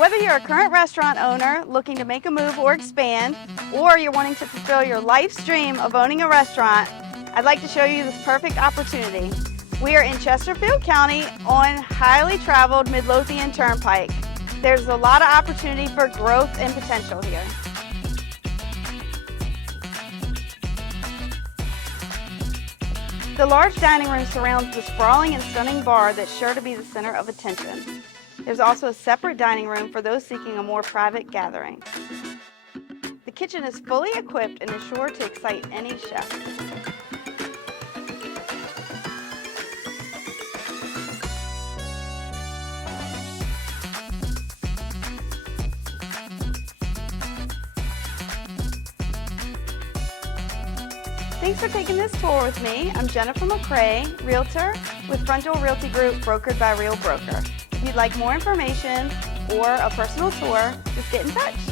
Whether you're a current restaurant owner looking to make a move or expand, or you're wanting to fulfill your life's dream of owning a restaurant, I'd like to show you this perfect opportunity. We are in Chesterfield County on highly traveled Midlothian Turnpike. There's a lot of opportunity for growth and potential here. The large dining room surrounds the sprawling and stunning bar that's sure to be the center of attention. There's also a separate dining room for those seeking a more private gathering. The kitchen is fully equipped and is sure to excite any chef. Thanks for taking this tour with me. I'm Jennifer McCrae, Realtor with Frontal Realty Group, brokered by Real Broker. If you'd like more information or a personal tour, just get in touch.